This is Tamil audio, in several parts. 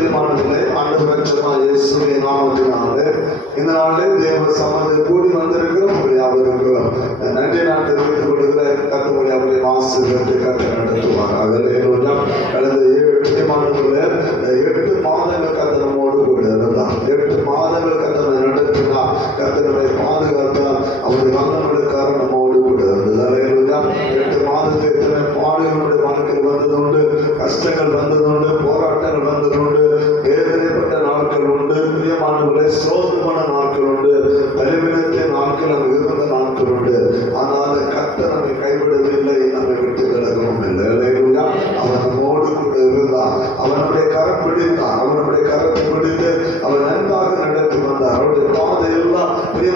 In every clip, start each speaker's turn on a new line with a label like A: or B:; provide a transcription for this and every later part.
A: பிரியமானவர்களே ஆண்டவர் இயேசுவை நாமத்தினாலே இந்த நாளில் தேவ சம்பந்த கூடி வந்திருக்கும் உங்களுடைய அவர்களும் நன்றி நான் தெரிவித்துக் கொள்கிற கத்தமுடைய அவர்களை ஆசிரியத்தை கத்த நடத்துவார். அதில் என்னுடன் கடந்த எட்டு மாதங்கள எட்டு மாதங்கள் கத்தனமோடு கூட இருந்தார். எட்டு மாதங்கள் கத்தனை நடத்தினார். கத்தனை பாதுகாத்தார். அவருடைய வந்தனுடைய காரணமோடு கூட இருந்தது. அதில் எட்டு மாதத்துக்கு எத்தனை பாடுகளுடைய வாழ்க்கையில் வந்தது உண்டு கஷ்டங்கள்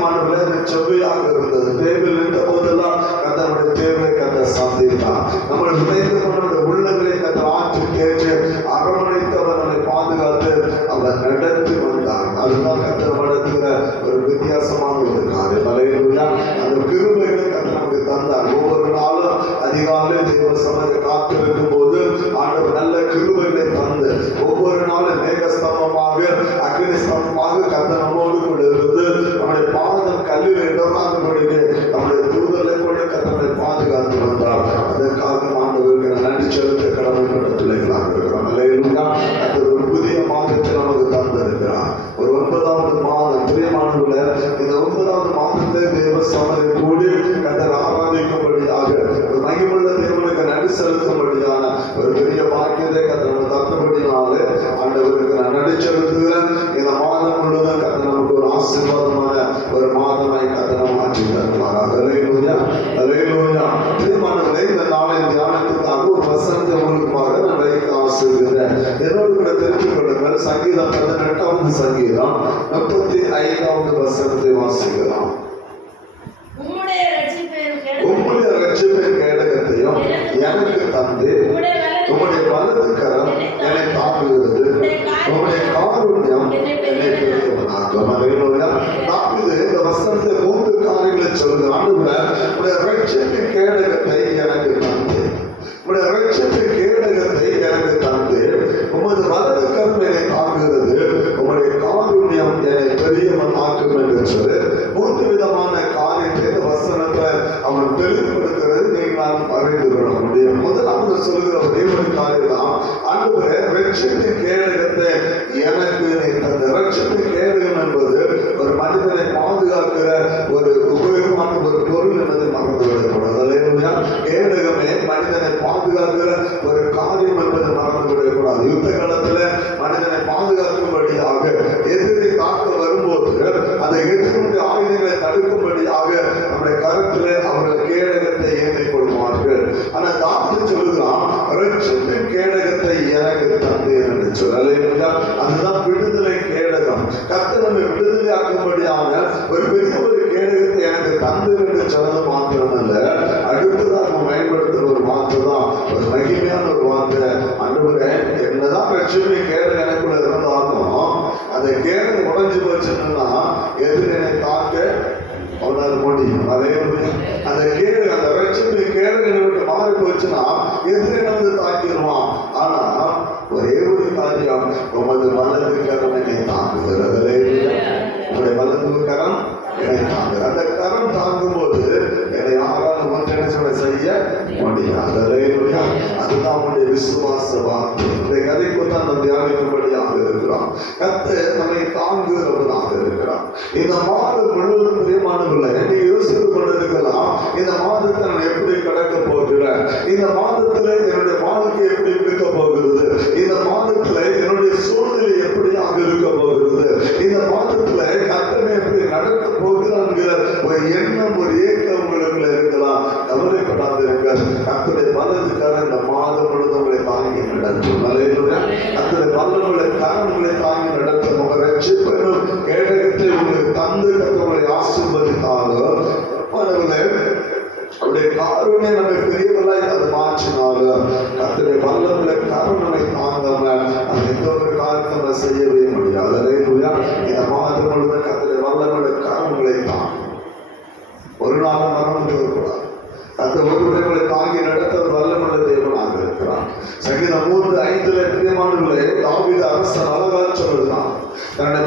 A: பிரியமானவர்களே செவ்வையாக நன்றி செலுத்தும்படியான ஒரு பெரிய பாக்கியத்தை கத்தனை தந்தபடினாலே ஆண்டவருக்கு நான் நன்றி இந்த மாதம் முழுவதும் கத்தனை நமக்கு ஒரு ஆசீர்வாதமான ஒரு மாதமாய் கத்தனை மாற்றி தருவாராக. அலையிலூயா அலையிலூயா தீர்மானங்களை இந்த நாளின் தியானத்துக்காக ஒரு வசனத்தை உங்களுக்குமாக நான் வைக்க ஆசிர்கிறேன் என்னோடு கூட தெரிந்து கொள்ளுங்கள். சங்கீதம் பதினெட்டாவது சங்கீதம் முப்பத்தி ஐந்தாவது வசனத்தை வாசிக்கிறேன். தந்திருக்க சடங்கு மாத்திரம் அல்ல அடுத்ததாக பயன்படுத்துகிற ஒரு மாற்று தான்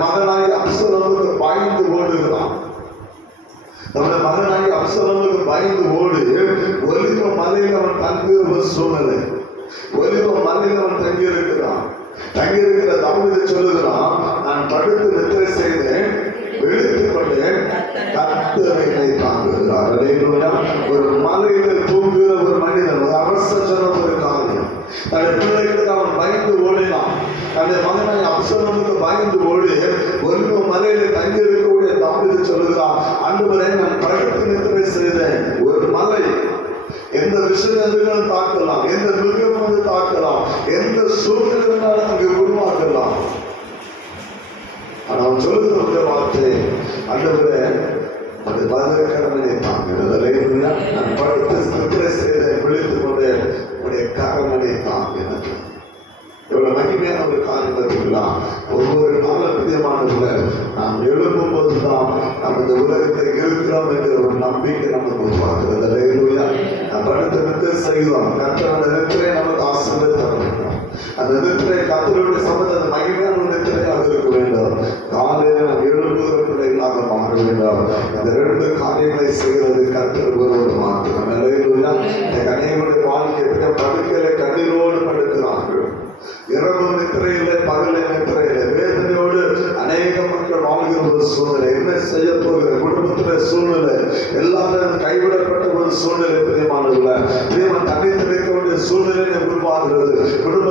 A: மகனாய் அப்சலமுக்கு பாய்ந்து ஓடுகிறான். நம்முடைய மகனாய் அப்சலமுக்கு பாய்ந்து ஓடு. ஒலிவ மலையில் அவன் தங்குகிற சூழ்நிலை. ஒலிவ மலையில் அவன் தங்கி இருக்கிறான் தங்கி இருக்கிற சொல்லுகிறான் நான் தடுத்து நித்திரை செய்தேன் விழுத்துக் கொண்டேன் கத்தரையை ஒரு மலையில் தூங்குகிற ஒரு மனிதன் அரச ஜனம் ஒரு காரியம். பிள்ளைகளுக்கு அவன் பயந்து ஓடி அந்த மகனாய் அப்சலோனுக்கு பயந்து ஓடி ஒன்று மலையில தங்கி இருக்கக்கூடிய தாவிது சொல்லுகிறான் அன்று நான் பழக்கத்தை நிறுத்தனை செய்தேன். ஒரு மலை எந்த விஷயம் தாக்கலாம் எந்த மிருகம் வந்து தாக்கலாம் எந்த சூழ்நிலை வேணாலும் அங்கே உருவாக்கலாம். ஆனால் அவன் சொல்லுகிற வார்த்தை அன்று அந்த பதிலக்கரமனை தான் விடுதலை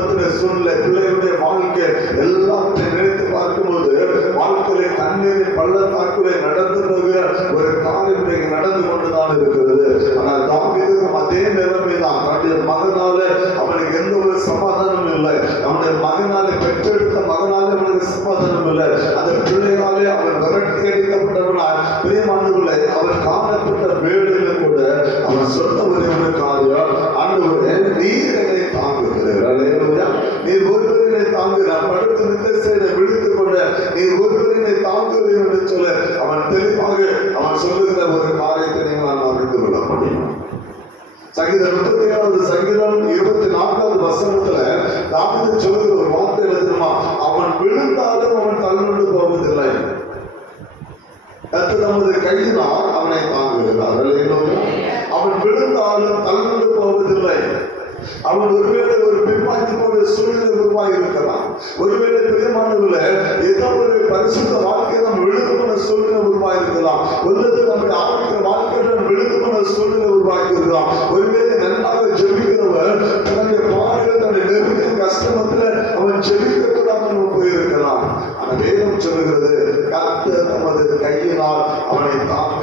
A: குடும்பத்தினுடைய சூழ்நிலை பிள்ளைகளுடைய வாழ்க்கை எல்லாத்தையும் நினைத்து பார்க்கும்போது வாழ்க்கையிலே தண்ணீரை பள்ளத்தாக்குல நடந்து போகிற ஒரு காரியம் நடந்து கொண்டுதான் இருக்கு. அது நமது கையினால் அவனை தாங்குகிறார். அவன் விழுந்தாலும் தள்ளந்து போவதில்லை. அவன் ஒருவேளை ஒரு பின்வாங்கி சூழ்நிலை உருவாகி இருக்கலாம் ஒருவேளை பிரியமானவர்கள ஏதோ ஒரு பரிசுத்த வாழ்க்கை நம்ம விழுந்து போன சூழ்நிலை உருவாகி இருக்கலாம் அல்லது நம்முடைய ஆரோக்கிய வாழ்க்கை நம்ம போன சூழ்நிலை உருவாக்கி இருக்கலாம் ஒருவேளை நன்றாக ஜெபிக்கிறவர் தன்னுடைய பாடுகள் தன்னுடைய நெருங்கிய கஷ்டமத்தில் அவன் ஜெபிக்க கூடாமல் போயிருக்கலாம். ஆனால் வேதம் சொல்லுகிறது கத்து தமது கையினால் அவனை தாக்க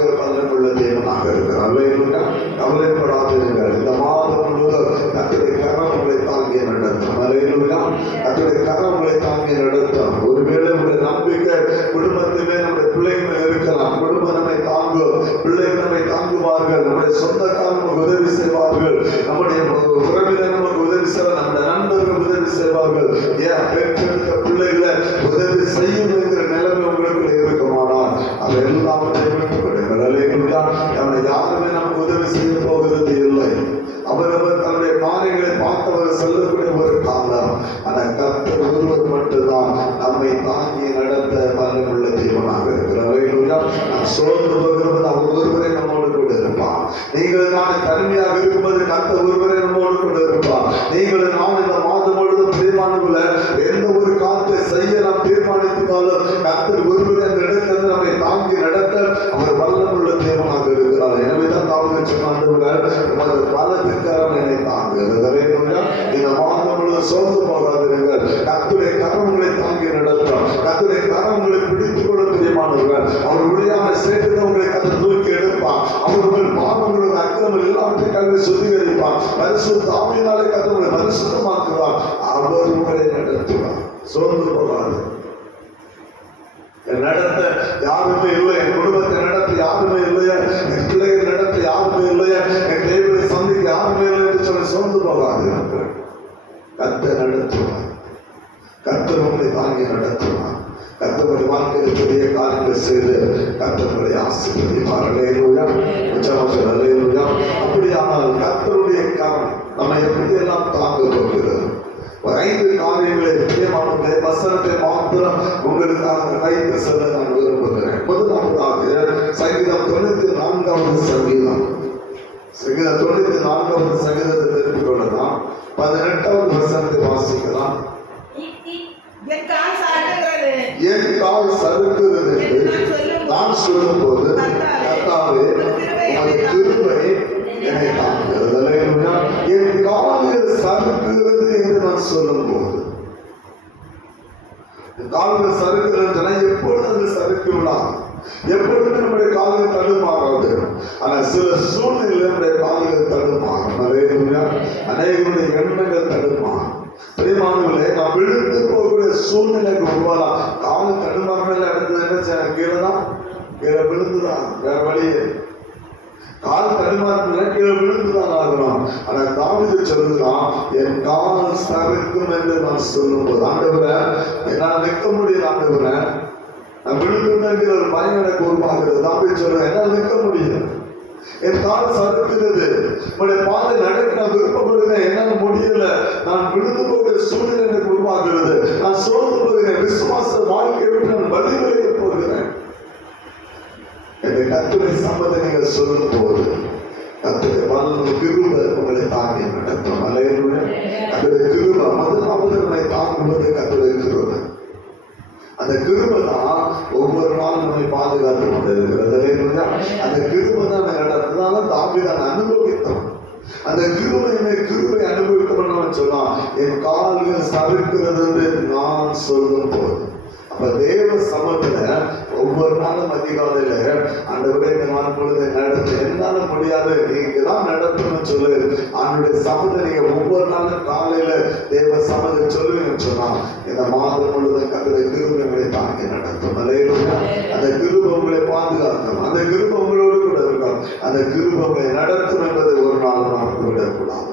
A: சங்கீதம் தொண்ணூத்தி நான்காவது சங்கீதம். சங்கீதம் தொண்ணூத்தி நான்காவது சங்கீதத்தை தெரிந்து கொள்ளலாம் பதினெட்டாவது வசனத்தை வாசிக்கலாம்.
B: என் கால்
A: சறுக்குகிறது. என்று நான் சொல்லும் போது கர்த்தாவே உமது கிருபை என்னை அல்லேலூயா. என் கால்கள் சறுக்குகிறது என்று நான் சொல்லும் போது கால்கள் சறுக்குகிறது சொன்னா எப்பொழுது அது சறுக்கும்னா எப்பொழுது நம்முடைய காதல் தடுமாறாது ஆனா சில சூழ்நிலை நம்முடைய கால்கள் தடுமாறும் அநேகருடைய எண்ணங்கள் தடுமாறும் பிரியமானவர்களே நாம் விழுந்து போகக்கூடிய சூழ்நிலைக்கு உருவாலாம் கால் தடுமாறினால அடுத்தது என்ன செய்ய கீழே தான் கீழே விழுந்துதான் வேற வழியே கால் தடுமாறினால கீழே விழுந்துதான் ஆகணும். ஆனா தாவிது சொல்லுதான் என் கால் சறுக்கும் என்று நான் சொல்லும்போது ஆண்டவரை என்னால் நிற்க முடியல ஆண்டவரை. நான் விழுந்துங்கிற ஒரு பயம் எனக்கு உருவாகிறது தாவிது சொல்றேன். என்னால் நிற்க முடியல. என் கால் சறுக்குகிறது உங்களுடைய பாதை நடக்க நான் விருப்பப்படுகிறேன். என்னால் முடியல. நான் விழுந்து போகிற சூழ்நிலை எனக்கு உருவாகிறது நான் சோர்ந்து போகிறேன். விசுவாச வாழ்க்கை விட்டு நான் வழிவிலக போகிறேன். என்னை கத்துரை சம்மதை நீங்கள் சொல்லும் போது கத்துரை வல்ல கிருப உங்களை தாங்கி நடத்தும். அலையிலுடைய கத்துரை கிருப முதலாவது நம்மை தாங்குவது கத்துரை கிருப. அந்த கிருபை தான் ஒவ்வொரு நாளும் நம்மை பாதுகாத்து கொண்டிருக்கிறது அந்த கிருபை தான் நடந்ததுனால தாவிதான் அனுபவித்தோம் அந்த கிருபையினை கிருபை அனுபவிக்கணும்னு சொன்னா என் கால்கள் சவிக்கிறது என்று நான் சொல்லும் போது அப்ப தேவ சமத்துல ஒவ்வொரு நாளும் அதிகாலையில அந்த இந்த நாள் பொழுது நடத்த என்னால முடியாது நீங்க தான் நடத்தணும்னு சொல்லு. அவனுடைய சமத்தை நீங்க ஒவ்வொரு நாளும் காலையில தேவ சமத்தை சொல்லுவீங்கன்னு சொன்னா இந்த மாதம் முழுவதும் கத்திர கிருபங்களை தாங்கி நடத்தும். அந்த கிருப உங்களை பாதுகாக்கும். அந்த கிருப உங்களோடு கூட இருக்கும். அந்த கிருப உங்களை நடத்தும் என்பதை ஒரு நாள் நாம் விடக்கூடாது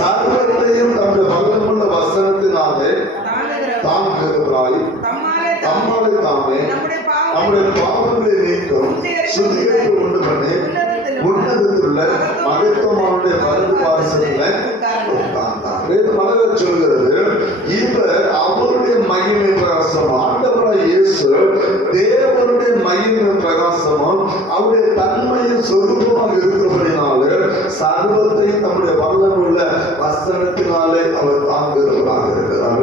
B: சர்வத்தையும். தம்முடைய
A: வல்லமுள்ள வசனத்தினாலே
B: தாங்குகிறவர்.
A: தாங்குகிறாய்
B: தம்மாலே
A: தாமே.
B: நம்முடைய பாவங்களை
A: நீக்கும் சுத்திகரிப்பு உண்டு பண்ணி உன்னதத்தில் உள்ள மகத்துவமானுடைய வலது பாரசத்தில் உட்கார்ந்தார். மலர சொல்கிறது இவர் அவருடைய மகிமை பிரகாசம் ஆண்டவராய் இயேசு தேவனுடைய மகிமை பிரகாசமும் அவருடைய தன்மையின் சொரூபமாக இருக்கிறபடினாலே சர்வத்தை தம்முடைய வல்லமுள்ள வசனத்தினாலே அவர் தாங்குகிறவராக இருக்கிறார்.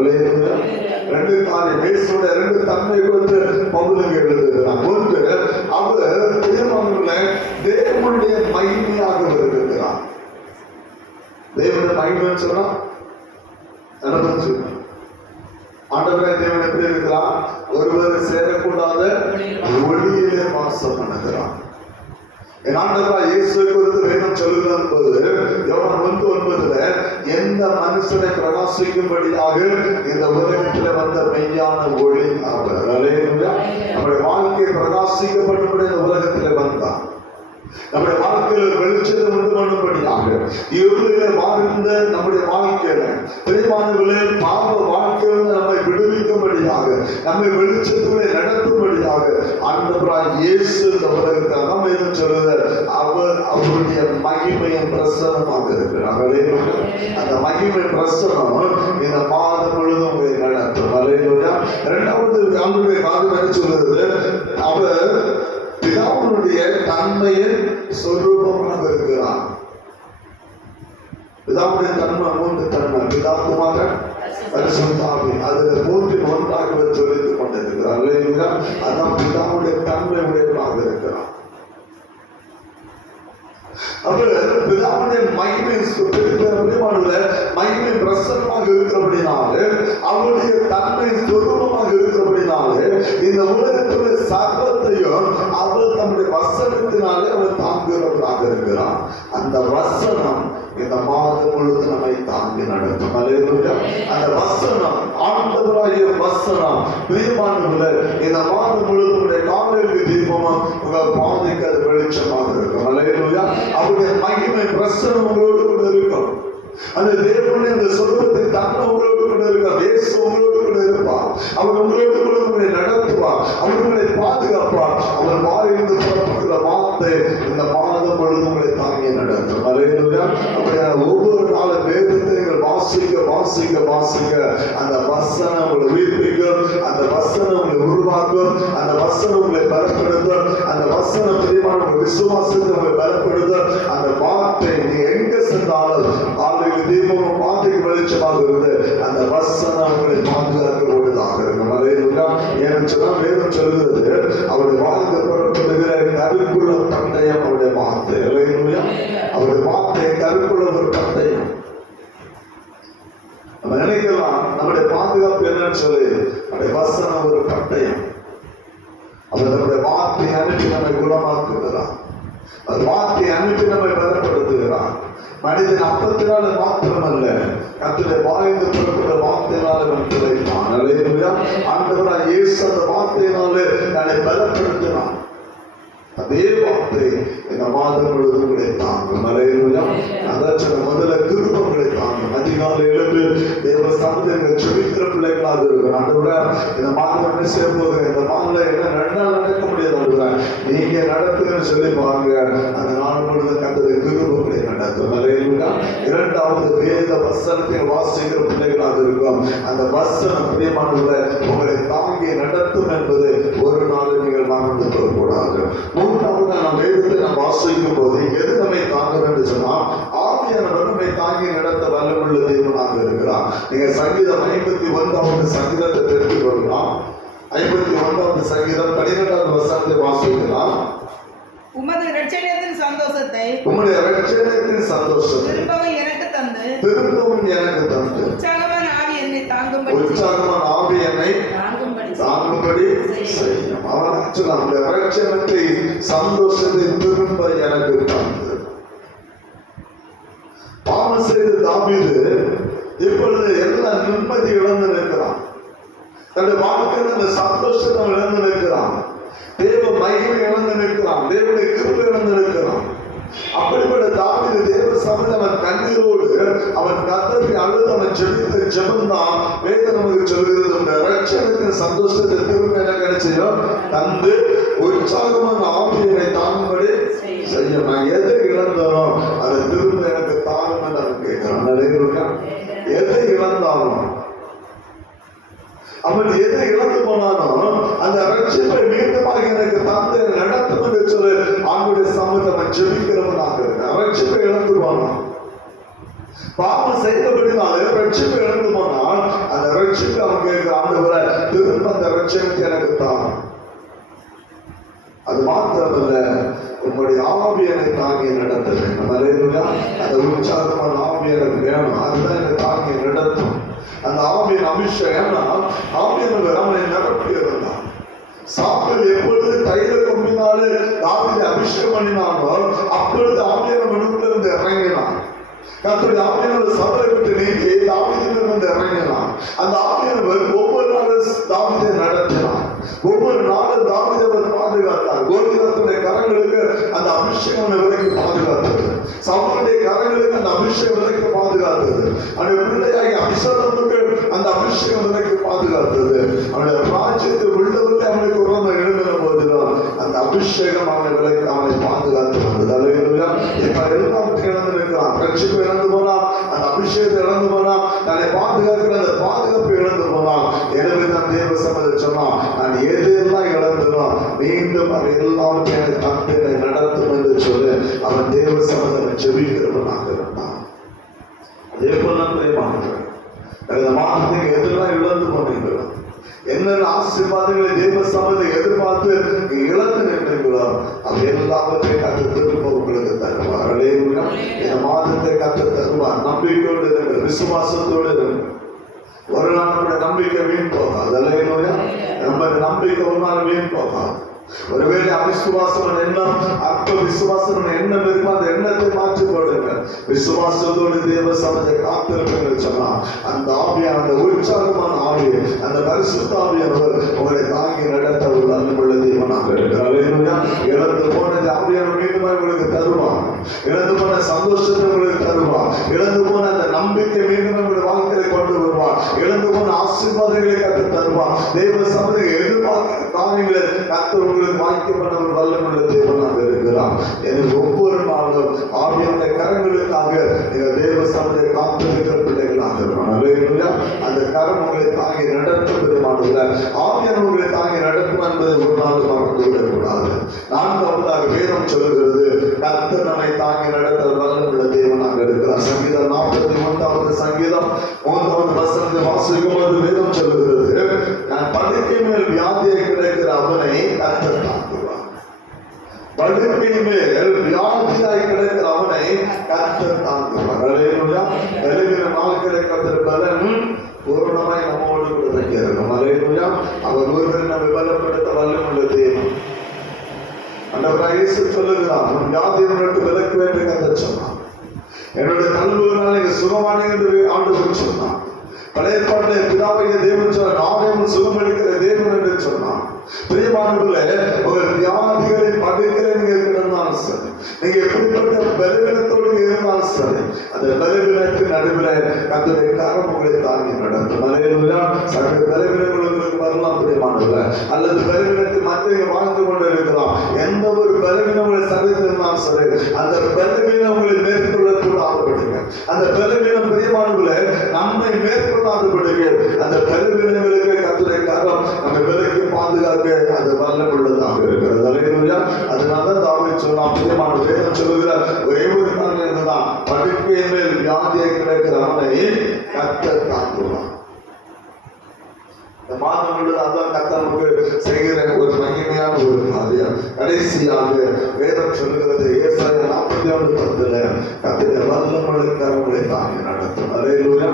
A: ரெண்டு காரியம் இயேசுடைய ரெண்டு தன்மை குறித்து பவுலுக்கு எழுதுகிறார். ஒன்று அவர் பிரியமானவர்களே தேவனுடைய மகிமையாக வருகிறார் தேவனுடைய மகிமைன்னு சொன்னா புரிஞ்சு ஆண்டவரே தேவன் எப்படி இருக்கிறார்? ஒருவர் சேரக்கூடாத ஒளியிலே வாசம் பண்ணுகிறார். என் ஆண்டவரா இயேசு குறித்து வேதம் சொல்லுகிற போது யோவான் ஒன்று ஒன்பதுல எந்த மனுஷனை பிரகாசிக்கும்படியாக இந்த உலகத்துல வந்த மெய்யான ஒளி அவர்? நம்முடைய வாழ்க்கை பிரகாசிக்கப்பட்டபடி இந்த உலகத்துல வந்தார். நம்முடைய வாழ்க்கையில் வெளிச்சத்தை உண்டு பண்ணும்படியாக இருளிலே வாழ்ந்த நம்முடைய வாழ்க்கையில பிரிவானவர்களே பாவ வாழ்க்கையில நம்மை விடுவிக்கும்படியாக நம்மை வெளிச்சத்துக்குள்ளே நடத்தும்படியாக ஆண்டவராய் இயேசு இந்த உலகத்தை நம்ம என்ன சொல்லுது. அவர் அவருடைய மகிமையின் பிரசனமாக இருக்கிறார். அந்த மகிமை பிரசனம் இந்த மாதம் முழுதும் உங்களை நடத்தும். ரெண்டாவது இரண்டாவது அவருடைய காலம் என்ன சொல்லுது? அவர் பிதாவுடைய தன்மையின் சொரூபமாக இருக்கிறான் பிதாவுடைய தன்மை மூன்று தன்மை. பிதாக்குமாக பரிசுத்தாவி அதுல மூன்றில் ஒன்றாக சொல்லித்துக் கொண்டிருக்கிறார். இல்லைங்களா அதான் பிதாவுடைய தன்மை உடையவராக இருக்கிறான் அவர் பிதாவுடைய மகிமை பெருமானுல மகிமை பிரசன்னமாக இருக்கிறபடினாலே அவருடைய தன்மை சொரூபமாக இருக்கிறபடினாலே இந்த உலகத்துடைய சர்வத்தையும் அவர் தம்முடைய வசனத்தினாலே அவர் தாங்குகிறவர்களாக இருக்கிறார். அந்த வசனம் இந்த மாதம் முழுவதும் நம்மை தாங்கி நடத்தும். அந்த வசனம் ஆண்டவராகிய வசனம். பிரியமானவர்களே இந்த மாதம் முழுவதும் உடைய காலைக்கு தீபமும் உங்கள் பாதைக்கு அது வெளிச்சமாக இருக்கும். அல்லேலூயா அவருடைய மகிமை பிரசனம் உங்களோடு கூட இருக்கும். அந்த தேவனுடைய அந்த சொர்க்கத்தின் தன்மை உங்களோடு கூட இருக்கும். தேசம் உங்களோடு கூட இருப்பார். அவர் உங்களோடு கூட உங்களை நடத்துவார். அவர் உங்களை பாதுகாப்பார் அவர் வாயிலிருந்து புறப்படுகிற வார்த்தை இந்த மாதம் முழுவதும் உங்களை தாங்கி நடத்தும் அல்லேலூயா அப்படியான ஒவ்வொரு நாளும் வேதத்தை நீங்கள் வாசிக்க வாசிக்க அந்த வசனம் உங்களை உயிர்ப்பிக்கும் அந்த வசனம் உங்களை உருவாக்கும் அந்த வசனம் உங்களை பலப்படுத்தும் அந்த வசனம் தெளிவான உங்கள் விசுவாசத்தை உங்களை பலப்படுத்தும். அந்த வார்த்தை நீ எங்க சென்றாலும் ஆளுக்கு தீபம் வார்த்தைக்கு வெளிச்சமாக இருந்து அந்த வசனம் உங்களை பாதுகாக்க பாதுகாக்கக்கூடியதாக இருக்கும். அதே ஏன்னு சொன்னா வேதம் சொல்லுகிறது அவருடைய வாழ்க்கை புறப்படுகிற கருக்குள்ள தந்தையம் அவருடைய வார்த்தை. நம்ம நினைக்கலாம் நம்முடைய பாதுகாப்பு என்னன்னு சொல்லி. நம்முடைய வசனம் ஒரு பட்டயம். அவர் நம்முடைய வார்த்தை அனுப்பி நம்மை குணமாக்குகிறார். அது வார்த்தை அனுப்பி நம்மை பலப்படுத்துகிறார். மனிதன் அப்பத்தினால மாத்திரமல்ல கத்துடைய வாய்ந்து புறப்பட்ட வார்த்தையினால அவன் துளைத்தான் அல்லேலூயா இயேசு அந்த வார்த்தையினாலே தன்னை பலப்படுத்தினான் அதே வார்த்தை இந்த மாதம் முழுவதும் கிடைத்தாங்க தாங்கும் அதற்கு முதல்ல திருப்பம் கிடைத்தாங்க அதிகாலை எழுந்து தேவ சமூகங்கள் சுமிக்கிற பிள்ளைகளாக இருக்கிறேன் அதை விட இந்த மாதம் என்ன செய்ய இந்த மாதம் என்ன ரெண்டால் நடக்க முடியாது நீங்க நடத்துங்கன்னு சொல்லி பாருங்க. அந்த நாள் முழுவதும் கண்டது கிருபங்களை நடத்தும் அலையிலுயா இரண்டாவது வேத வசனத்தை வாசிக்கிற பிள்ளைகளாக இருக்கும் அந்த வசனம் பிரியமானவர்கள உங்களை தாங்கி நடத்தும் என்பது ஒரு நாள் நீங்கள் மறந்து போகக்கூடாது மூன்றாவது நாம் வேதத்தை நாம் வாசிக்கும் போது எது நம்மை தாங்கும் என்று சொன்னால் ஆவியானவர் நம்மை தாங்கி நடத்த வல்லமுள்ள தேவனாக இருக்கிறார். நீங்க சங்கீதம் ஐம்பத்தி ஒன்றாவது சங்கீதத்தை தெரிந்து கொள்ளலாம். ஐம்பத்தி ஒன்றாவது சங்கீதம் பன்னிரெண்டாவது வசனத்தை வாசிக்கலாம்.
B: உமது இரட்சணியத்தின் சந்தோஷத்தை
A: உம்முடைய ரட்சணத்தின் சந்தோஷத்தை
B: திரும்பவும் எனக்கு தந்து.
A: திரும்பவும் எனக்கு தந்து.
B: உற்சாகமான ஆவி என்னை தாங்கும்படி
A: உற்சாகமான ஆவி என்னை
B: தாங்கும்படி
A: தாங்கும்படி செய்யும். அவன் சொன்னான் "உம்முடைய ரட்சணத்தை சந்தோஷத்தை திரும்ப எனக்கு தந்து. பாவம் செய்த தாவீது இப்பொழுது எல்லா நிம்மதி இழந்து நிற்கிறான் தன்னுடைய வாழ்க்கையில் அந்த சந்தோஷத்தை இழந்து நிற்கிறான் தேவ மகிமை இழந்து நிற்கிறான் தேவனுடைய கிருப்பு இழந்து நிற்கிறான் அப்படிப்பட்ட தாவீது தேவ சமையல் அவன் கண்ணீரோடு அவன் கத்தரை அழுது அவன் ஜெபித்த ஜெபந்தான் வேதம் நமக்கு சொல்கிறது. இந்த ரட்சணத்தின் சந்தோஷத்தை திரும்ப என்ன கிடைச்சியோ தந்து உற்சாகமான ஆவியனை தாங்கும்படி செய்ய நான் எதை இழந்தாலும் அவன் எது இழந்து போனாலும் அந்த ரட்சிப்பை மீண்டுமாக எனக்கு தந்து நடத்தும் என்று சொல்லி அவனுடைய சமூகத்தை அவன் ஜெபிக்கிறவனாக இருக்கான் ரட்சிப்பை இழந்து போனான். பாவம் செய்தபடினாலே ரட்சிப்பை இழந்து போனால் அந்த ரட்சிப்பை அவன் கேட்கிற ஆண்டவரை திரும்ப அந்த ரட்சிப்பை எனக்கு தான் அது மாத்திரமல்ல உங்களுடைய ஆவியனை தாங்கி நடத்த வேண்டும் அந்த உற்சாகமான ஆவி எனக்கு வேணும். அதுதான் எனக்கு தாங்கி நடத்தும். அந்த ஆவியின் அபிஷேகம் ஆவியன் அவனை நிரப்பி இருந்தான் சாப்பிடு எப்பொழுது தைல கொம்பினாலே தாவிதை அபிஷேகம் பண்ணினானோ அப்பொழுது ஆவியான விழுந்திருந்து இருந்து இறங்கினான் கத்துடைய ஆவியானவர் சபரை விட்டு நீக்கி தாவிதில் வந்து இறங்கினான் அந்த ஆவியானவர் ஒவ்வொரு நாளும் தாவிதை நடத்தினான் ஒவ்வொரு நாளும் தாவிதவர் பாதுகாத்தார். கோபிநாத்துடைய கரங்களுக்கு அந்த அபிஷேகம் விலைக்கு பாதுகாத்தது. சவுளுடைய கரங்களுக்கு அந்த அபிஷேகம் விலைக்கு பாதுகாத்தது. அந்த பிள்ளையாகி அபிஷேகத்துக்கு அந்த அபிஷேகம் விலைக்கு பாதுகாத்தது. அவனுடைய ராஜ்யத்தை உள்ளவர்களே அவனுக்கு உறந்த எழுந்தின போதுதான் அந்த அபிஷேகம் அவனை விலைக்கு அவனை பாதுகாத்து வந்தது அலையா இப்ப எல்லாத்துக்கும் இழந்து நிற்கிறான் ரட்சிப்பு இழந்து போனான் அந்த அபிஷேகத்தை இழந்து போனான் தன்னை பாதுகாக்கிற அந்த பாதுகாப்பு இழந்து போனான் எனவே தான் தேவ சமதி சொன்னான் நான் எது எல்லாம் இழந்தனோ மீண்டும் அவை எல்லாவற்றையும் எனக்கு தந்தை நடத்தும் என்று சொல்லி. அவன் தேவ சமதம் ஜெபிக்கிறவனாக இருந்தான். அதே போல நான் பிரியமானவர்கள் இந்த மாதத்துக்கு எதெல்லாம் என்னென்ன ஆசீர்வாதங்களை தேவ சமதை எதிர்பார்த்து இழந்து நின்றீங்களோ அது எல்லாவற்றையும் கத்து திரும்ப உங்களுக்கு தருவார். இந்த மாதத்தை கத்து தருவார். நம்பிக்கையோடு இருங்க விசுவாசத்தோடு இருங்க. ஒரு நாள் நம்முடைய நம்பிக்கை வீண் போகாது. அலையிலோயா நம்ம நம்பிக்கை ஒரு நாள் வீண் போகாது. ஒருவேளை அவிசுவாசம் எண்ணம் அற்ப விசுவாசம் எண்ணம் இருக்கும்? அந்த எண்ணத்தை மாற்றி போடுங்க விசுவாசத்தோடு தேவ சமத்தை காத்திருப்பீங்க சொன்னா அந்த ஆவியான அந்த உற்சாகமான ஆவி அந்த பரிசுத்த ஆவியானவர் உங்களை தாங்கி நடத்த உள்ள அன்புள்ள தேவனாக இருக்கிறார். இழந்து போன இந்த ஆவியான மீண்டும் உங்களுக்கு தருவான் இழந்து போன சந்தோஷத்தை உங்களுக்கு தருவான் இழந்து போன அந்த நம்பிக்கை மீண்டும் உங்களுடைய வாழ்க்கையை கொண்டு வருவான் இழந்து போன ஆசீர்வாதங்களை கற்று தருவான் தெய்வ சமத்தை எதிர்பார்க்கிற காரியங்களை கத்து உங்களுக்கு வாக்கியம் பண்ண ஒரு வல்லமுள்ள தேவனாக இருக்கிறார். எனக்கு ஒவ்வொரு நாளும் ஆவியான கரங்களுக்காக நீங்கள் தேவ சமத்தை காத்திருக்கிற பிள்ளைகளாக இருக்கணும் அந்த கரம் உங்களை தாங்கி நடத்தும் பெருமானதுல ஆவியான உங்களை தாங்கி நடக்கும் என்பது ஒரு நாள் மறந்து விடக்கூடாது நான்காவதாக வேதம் சொல்கிறது கர்த்தர் நம்மை தாங்கி நடத்த வல்லமுள்ள தேவனாக இருக்கிறார். சங்கீதம் நாற்பத்தி ஒன்றாவது சங்கீதம் மூன்றாவது வசனத்தை வாசிக்கும் போது வேதம் சொல்லுகிறது நான் படுக்கை மேல் வியாதியை கிடைக்கிற அவனை கர்த்தர் தாங்குவார் படுக்கை மேல் வியாதியாய் கிடக்கிற அவனை கத்தர் தாங்குவார். அல்லேலூயா நாட்களை கர்த்தர் பலன் பூர்ணமாய் நம்மோடு கூட தங்கி இருக்கும் அவர் ஒருவர் நம்மை பலப்படுத்த வல்லம் உள்ளது. அண்டவராக இயேசு சொல்லுகிறான் உன் வியாதியை விட்டு விலக்கு வேண்டும் கர்த்தர் சொன்னான் என்னுடைய நல்வுகளால் நீங்க சுகமானீங்க என்று ஆண்டு சொன்னான் பழைய பாட்டிலே பிதாவைய தேவன் சொன்ன நானே சுகம் எடுக்கிற தேவன் என்று சொன்னான் பிரியமானவர்களே ஒரு வியாதிகளை படுக்கிற நீங்க எப்படிப்பட்ட பலவீனத்தோடு இருந்தாலும் சரி அந்த பலவீனத்து நடுவில் கத்துடைய கரம் உங்களை தாங்கி நடத்தும். அலையிலுயா சகல பலவீனங்கள் வரலாம் பிரியமானவர்களே அல்லது பலவீனத்தை மத்திய வாழ்ந்து கொண்டு இருக்கலாம். எந்த ஒரு பலவீனம் உங்களை சரித்திருந்தாலும் சரி அந்த பலவீனம் உங்களை மேற்கொள்ளக்கூடாதுபடுங்க அந்த பலவீனம் பிரியமானவர்களே நம்மை மேற்கொள்ளாதுபடுங்க அந்த பலவீனங்களுக்கு கத்துடைய கரம் நம்ம விலைக்கு பாதுகாக்க அது வல்லமுள்ளதாக இருக்கிறது. அலையிலுயா அதனால தான் சொன்னா பிரியமான வேதம் சொல்லுகிறார் ஒரே ஒரு காரணம் என்னதான்? படுக்கை மேல் வியாதியை கிடைக்கிற அவனை கத்தர் தாங்குவான் இந்த மாதம் உள்ளது அதுதான் கத்தனுக்கு செய்கிற ஒரு மகிமையான ஒரு காரியம். கடைசியாக வேதம் சொல்லுகிறது ஏசாய நாற்பத்தி ஒன்று பத்துல கத்திர வல்லமலை கரங்களை தாங்கி நடத்தும். அலையிலூயா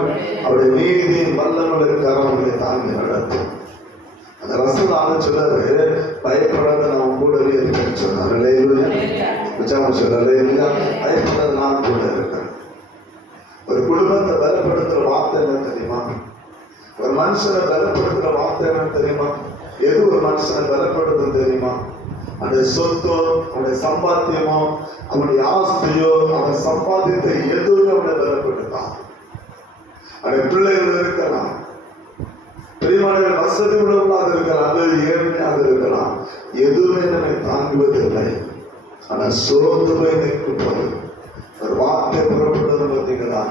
A: அவருடைய நீதியின் வல்லமலை கரங்களை தாங்கி நடத்தும். அந்த ரசனால சொல்லாரு பயப்படாத நான் கூடவே இருக்கேன்னு சொன்னார். உச்சாம சொல்ல அலையிலூயா பயப்படாத நான் கூட இருக்கேன் ஒரு குடும்பத்தை பலப்படுத்துற வார்த்தை என்ன தெரியுமா? ஒரு மனுஷனை பலப்படுத்துற வார்த்தை என்ன தெரியுமா? எது ஒரு மனுஷனை பலப்படுத்தும் தெரியுமா? அந்த சொத்தோ அவனுடைய சம்பாத்தியமோ அவனுடைய ஆஸ்தியோ அவன் சம்பாதித்த எதுவுமே அவனை பலப்படுத்தான் அவன் பிள்ளைகள் இருக்கலாம். பிரியமான வசதி உள்ளவர்களாக நாங்கள் ஏழ்மையாக இருக்கலாம். எதுவுமே நம்மை தாங்குவதில்லை. ஆனால் சோர்ந்து போய் நிற்கும் போது ஒரு வார்த்தை புறப்படுறது பார்த்தீங்களா?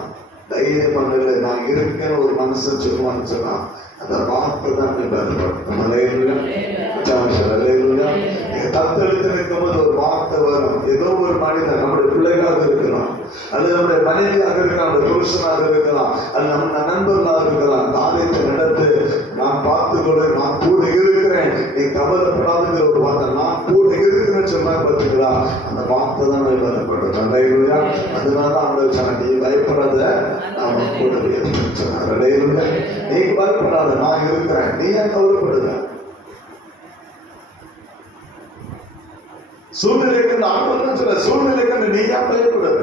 A: தைரியம் பண்ணல நான் இருக்கிற ஒரு மனுஷன் சொல்லுவான்னு சொன்னா அந்த வார்த்தை தான் பலப்படுத்தும். அலையில தத்தெடுத்து நிற்கும்போது ஒரு வார்த்தை வரும். ஏதோ ஒரு மனிதன் நம்முடைய பிள்ளைகளாக இருக்கலாம். அல்லது நம்முடைய மனைவியாக இருக்கலாம் நம்முடைய புருஷனாக இருக்கலாம் அல்லது நம்ம நண்பர்களாக இருக்கலாம். காரியத்தை நடத்து நான் பார்த்து கொண்டு நான் கூட இரு. சொல்றேன் நீ கவலைப்படாதுங்கிற ஒரு வார்த்தை. நான் கூட இருக்குன்னு சொன்னா பார்த்துக்கலாம் அந்த வார்த்தை தான் பலப்படும் நல்லையா அதனால அவங்க சொன்ன நீ பயப்படாத. நான் கூட இருக்கிறேன்னு சொன்னார். நீ பயப்படாத. நான் இருக்கிறேன். நீ ஏன் கவலைப்படுத சூழ்நிலைக்கு நான் சொல்ல சூழ்நிலைக்கு நீ ஏன் பயப்படுற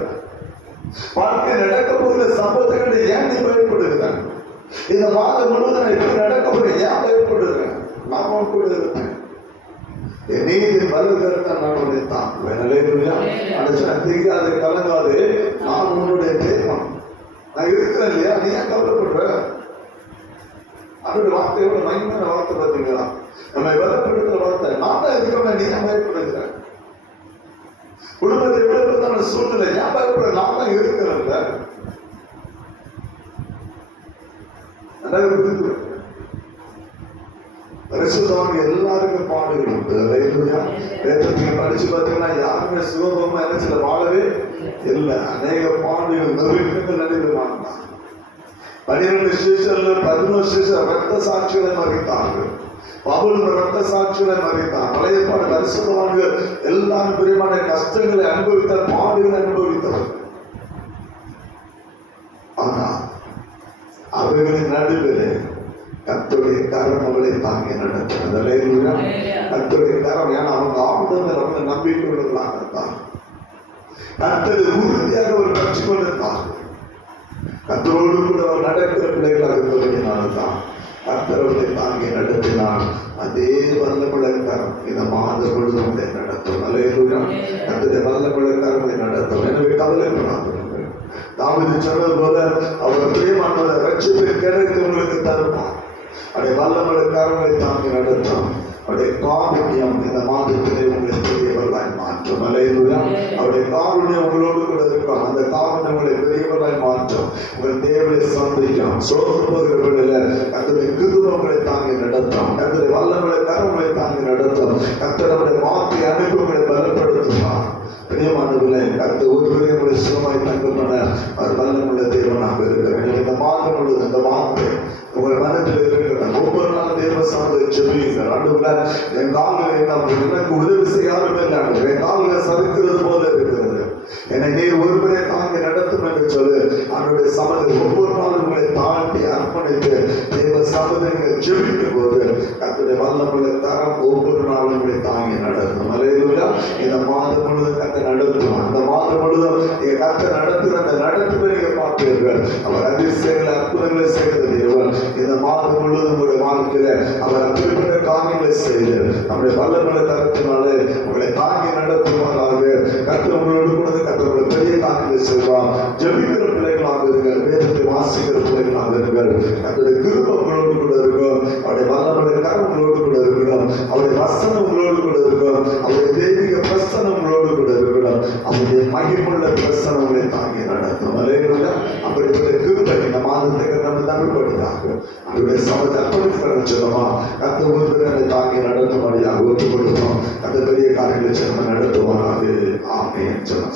A: வாழ்க்கை நடக்க போகிற சம்பவத்தை ஏன் நீ பயப்படுகிற? இந்த மாதம் முழுவதும் நான் இப்படி நடக்க போகிறேன். ஏன் பயப்படுகிறேன் உன் கூட இருக்கேன் என் நீதி வருகிறத நான் உன்னை தாக்குவேன் நிலையா அடிச்சா தெரியாது கலங்காது. நான் உன்னுடைய தெய்வம் நான் இருக்கிறேன் இல்லையா? நீ ஏன் கவலைப்படுற? அதோட வார்த்தையோட மகிமையான வார்த்தை பார்த்தீங்களா? நம்மை பலப்படுத்துற வார்த்தை. நான் தான் இருக்கேன் நீ ஏன் பயப்படுகிறேன் குடும்பத்தை விடுறதான சூழ்நிலை. ஏன் பயப்படுற? நான் தான் இருக்கிறேன்ல நல்லா புரிந்து பரிசுத்தவங்க எல்லாருக்கும் பாடுகள் உண்டு அல்லேலூயா வேதத்தை படிச்சு பார்த்தீங்கன்னா யாருமே சுலபமா என்ன சில வாழவே இல்லை. அநேக பாடுகள் நிறுவனங்கள் நடைபெறுவாங்க. பனிரெண்டு ஸ்டேஷன்ல பதினோரு சீசர் ரத்த சாட்சிகளை மறைத்தார்கள். பவுல் ரத்த சாட்சிகளை மறைத்தான் பழைய பாடு பரிசுத்தவான்கள் எல்லாரும் பிரியமான கஷ்டங்களை அனுபவித்த பாடுகளை அனுபவித்தவர். ஆனா அவர்களின் நடுவில் கத்துடைய கரம் அவளை தாங்கி நடத்துறது. கர்த்தருடைய கரம் ஏன்னா அவங்க ஆண்டவர் அவங்க நம்பிக்கை உள்ளவர்களாக இருந்தார் கர்த்தரை உறுதியாக அவர் கற்றுக் கொண்டிருந்தார் கத்தரோடு கூட அவர் நடக்கிற பிள்ளைகளாக இருந்தவர்களால்தான் கர்த்தரவர்களை தாங்கி நடத்தினார் அதே வல்லமிழக்காரம் இந்த மாத முழுதும் உங்களை நடத்தும். அலையலூயா கர்த்தருடைய வல்லமிழக்காரங்களை நடத்தும். எனவே கவலைப்படாதீர்கள் தாவிது சொன்னது போல அவர் பிரியமானவரை ரட்சிப்பை கிடைத்து உங்களுக்கு தருவார் அவருடைய வல்லமிழக்காரங்களை தாங்கள் நடத்தும். அவருடைய காரணியம் இந்த மாதத்திலே உங்களை பெரியவர்களாய் மாற்றும். அலையலூயா அவருடைய காரணியம் உங்களோடு கூட இருக்கும். அந்த காரணம் உங்களை பெரியவர்களாய் மாற்றும். உங்கள் தேவனை சந்திக்கும். சோர்ந்து போகிறவர்களில் கத்தருடைய கிருபை உங்களை தாங்கி நடத்தும் கத்தருடைய வல்லங்களை கரங்களை தாங்கி நடத்தும் கத்தருடைய மாற்றி அனுப்பி உங்களை பலப்படுத்துவார் பிரியமானவர்களே கத்த ஒருவரே உங்களை சுகமாய் தங்க பண்ண அவர் வல்லமுள்ள தேவனாக இருக்கிறார் எனவே இந்த மாதம் முழுவதும் இந்த வார்த்தை உங்கள் மனதில் இருக்கிற ஒவ்வொரு நாள் தேவ சார்ந்த செவியுங்கள் ஆண்டுகள என் கால்களை நாம் எனக்கு உதவி செய்யாமல் இல்லை ஆண்டவரே. என் கால்களை சறுக்கிறது போல இருக்கிறது என்னை நீர் ஒருவரே தாங்கி நடத்தும் என்று சொல்லு அவருடைய சமதை ஒவ்வொரு நாளும் உங்களை தாண்டி அர்ப்பணித்து தேவ சமதங்கள் ஜெபிக்கும் போது கத்துடைய வல்லமுள்ள தரம் ஒவ்வொரு நாளும் உங்களை தாங்கி நடத்தும் அலையிலுயா இந்த மாதம் முழுதும் கத்தை நடத்தும் அந்த மாதம் முழுதும் நீங்க கத்தை நடத்துகிற அந்த நடத்துவை நீங்க பார்ப்பீர்கள். அவர் அதிசயங்களை அற்புதங்களை செய்து தேவன் இந்த மாதம் முழுவதும் உங்களுடைய வாழ்க்கையில அவர் அப்படிப்பட்ட காரியங்களை செய்து நம்முடைய வல்லமுள்ள தரத்தினாலே உங்களை தாங்கி நடத்தும் நடத்தும்படியாக கொடுக்கணும் அந்த பெரிய காரியங்களை நம்ம